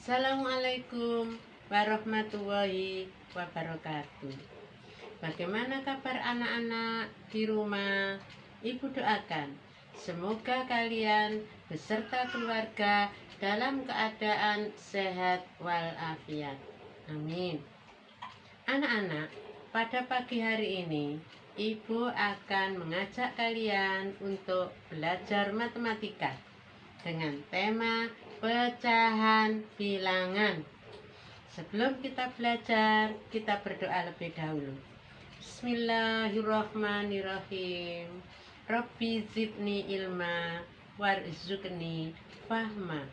Assalamualaikum warahmatullahi wabarakatuh. Bagaimana kabar anak-anak di rumah? Ibu doakan semoga kalian beserta keluarga dalam keadaan sehat walafiat. Amin. Anak-anak, pada pagi hari ini Ibu akan mengajak kalian untuk belajar matematika dengan tema pecahan bilangan. Sebelum kita belajar, kita berdoa lebih dahulu. Bismillahirrahmanirrahim. Rabbi zidni ilma warzuqni fahma.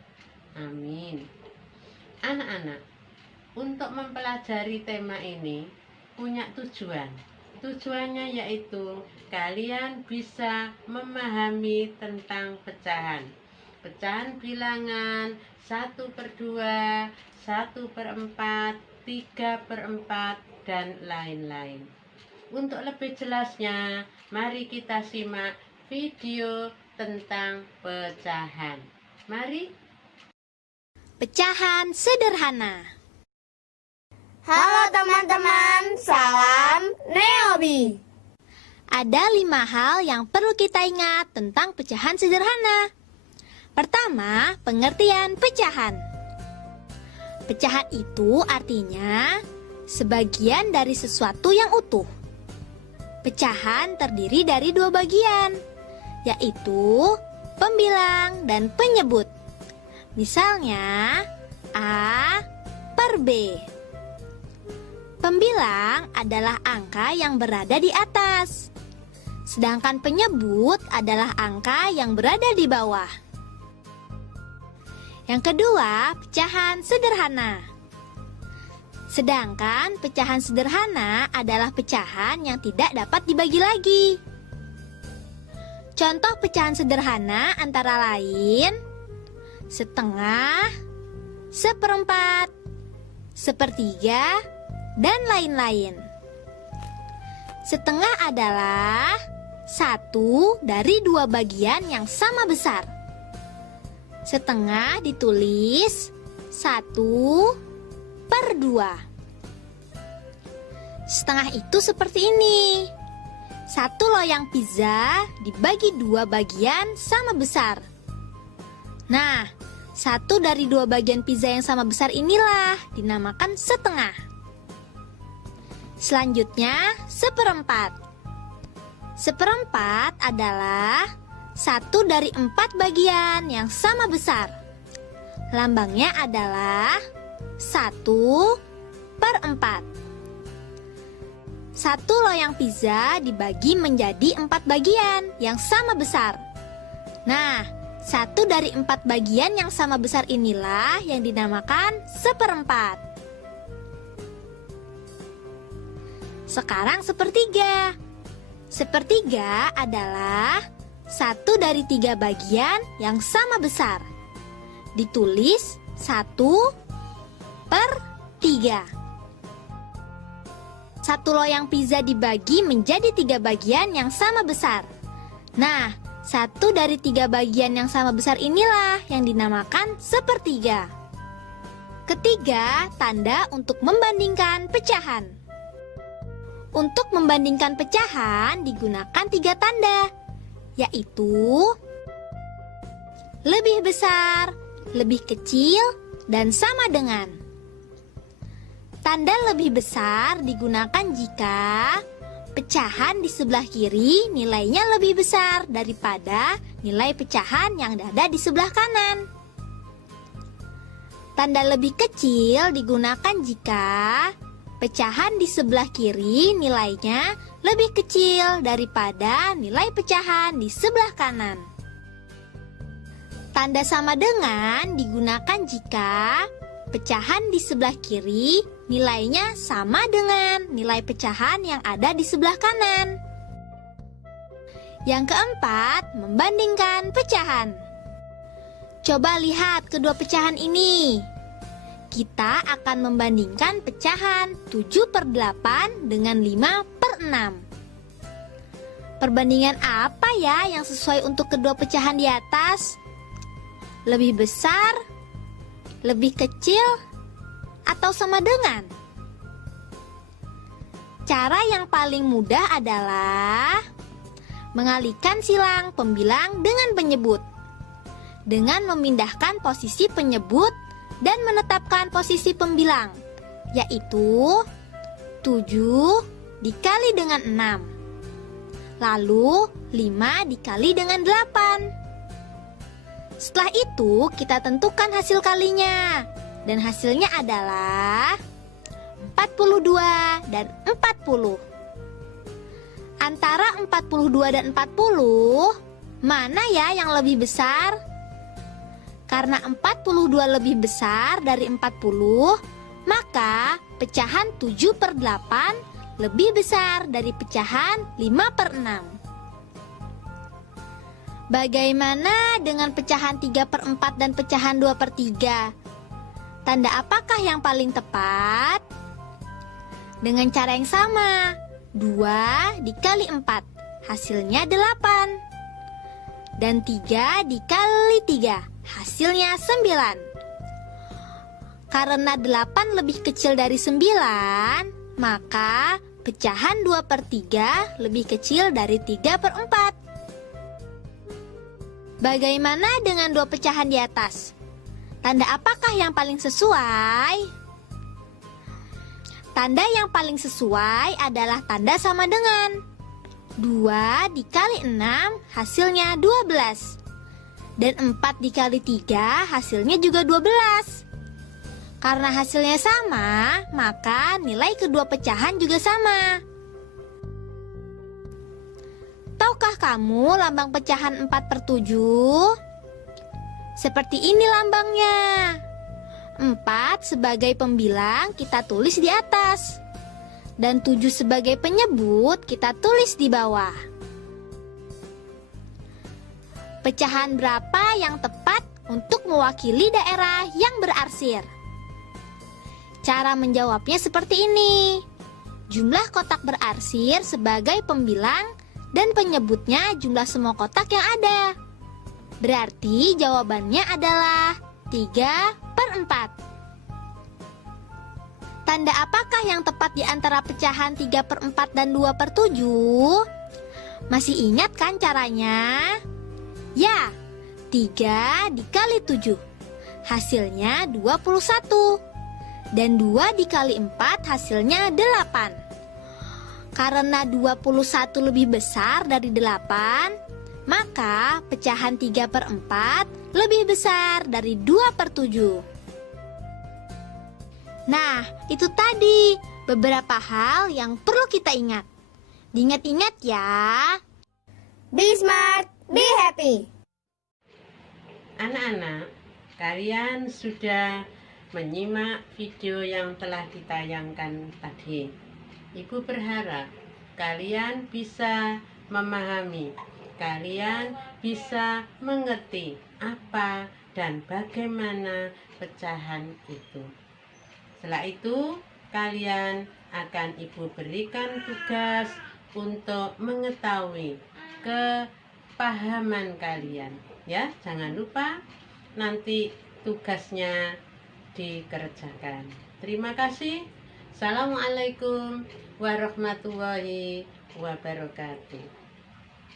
Amin. Anak-anak, untuk mempelajari tema ini punya tujuan. Tujuannya yaitu kalian bisa memahami tentang pecahan bilangan 1/2, 1/4, 3/4, dan lain-lain. Untuk lebih jelasnya, mari kita simak video tentang pecahan. Mari. Pecahan sederhana. Halo teman-teman, salam Neobi. Ada 5 hal yang perlu kita ingat tentang pecahan sederhana. Pertama, pengertian pecahan. Pecahan itu artinya sebagian dari sesuatu yang utuh. Pecahan terdiri dari 2 bagian, yaitu pembilang dan penyebut. Misalnya, A per B. Pembilang adalah angka yang berada di atas, sedangkan penyebut adalah angka yang berada di bawah. Yang kedua, pecahan sederhana. Sedangkan pecahan sederhana adalah pecahan yang tidak dapat dibagi lagi. Contoh pecahan sederhana antara lain setengah, 1/4, 1/3, dan lain-lain. Setengah adalah 1 dari 2 bagian yang sama besar. Setengah ditulis 1/2. Setengah itu seperti ini. 1 loyang pizza dibagi 2 bagian sama besar. Nah, 1 dari 2 bagian pizza yang sama besar inilah dinamakan setengah. Selanjutnya, 1/4. 1/4 adalah 1 dari 4 bagian yang sama besar. Lambangnya adalah 1/4. 1 loyang pizza dibagi menjadi 4 bagian yang sama besar. Nah, 1 dari 4 bagian yang sama besar inilah yang dinamakan 1/4. Sekarang 1/3. 1/3 adalah 1 dari 3 bagian yang sama besar. Ditulis 1/3. 1 loyang pizza dibagi menjadi 3 bagian yang sama besar. Nah, 1 dari 3 bagian yang sama besar inilah yang dinamakan 1/3. Ketiga, tanda untuk membandingkan pecahan. Untuk membandingkan pecahan digunakan 3 tanda, yaitu lebih besar, lebih kecil, dan sama dengan. Tanda lebih besar digunakan jika pecahan di sebelah kiri nilainya lebih besar daripada nilai pecahan yang ada di sebelah kanan. Tanda lebih kecil digunakan jika pecahan di sebelah kiri nilainya lebih kecil daripada nilai pecahan di sebelah kanan. Tanda sama dengan digunakan jika pecahan di sebelah kiri nilainya sama dengan nilai pecahan yang ada di sebelah kanan. Yang keempat, membandingkan pecahan. Coba lihat kedua pecahan ini. Kita akan membandingkan pecahan 7/8 dengan 5/6. Perbandingan apa ya yang sesuai untuk kedua pecahan di atas? Lebih besar, lebih kecil, atau sama dengan? Cara yang paling mudah adalah mengalihkan silang pembilang dengan penyebut dengan memindahkan posisi penyebut dan menetapkan posisi pembilang, yaitu 7 dikali dengan 6, lalu 5 dikali dengan 8. Setelah itu kita tentukan hasil kalinya, dan hasilnya adalah 42 dan 40. Antara 42 dan 40, mana ya yang lebih besar? Karena 42 lebih besar dari 40, maka pecahan 7/8 lebih besar dari pecahan 5/6. Bagaimana dengan pecahan 3/4 dan pecahan 2/3? Tanda apakah yang paling tepat? Dengan cara yang sama, 2 dikali 4, hasilnya 8. Dan 3 dikali 3, hasilnya 9. Karena 8 lebih kecil dari 9, maka pecahan 2/3 lebih kecil dari 3/4. Bagaimana dengan dua pecahan di atas? Tanda apakah yang paling sesuai? Tanda yang paling sesuai adalah tanda sama dengan. 2 dikali 6 hasilnya 12. Dan 4 dikali 3 hasilnya juga 12. Karena hasilnya sama, maka nilai kedua pecahan juga sama. Tahukah kamu lambang pecahan 4/7? Seperti ini lambangnya. 4 sebagai pembilang kita tulis di atas. Dan 7 sebagai penyebut kita tulis di bawah. Pecahan berapa yang tepat untuk mewakili daerah yang berarsir? Cara menjawabnya seperti ini. Jumlah kotak berarsir sebagai pembilang dan penyebutnya jumlah semua kotak yang ada. Berarti jawabannya adalah 3/4. Tanda apakah yang tepat di antara pecahan 3/4 dan 2/7? Masih ingat kan caranya? Ya, 3 dikali 7, hasilnya 21. Dan 2 dikali 4 hasilnya 8. Karena 21 lebih besar dari 8, maka pecahan 3/4 lebih besar dari 2/7. Nah, itu tadi beberapa hal yang perlu kita ingat. Diingat-ingat ya. Be smart, be happy. Anak-anak, kalian sudah menyimak video yang telah ditayangkan tadi. Ibu berharap kalian bisa memahami, kalian bisa mengerti apa dan bagaimana pecahan itu. Setelah itu, kalian akan Ibu berikan tugas untuk mengetahui kepahaman kalian. Ya, jangan lupa nanti tugasnya dikerjakan. Terima kasih. Assalamualaikum warahmatullahi wabarakatuh.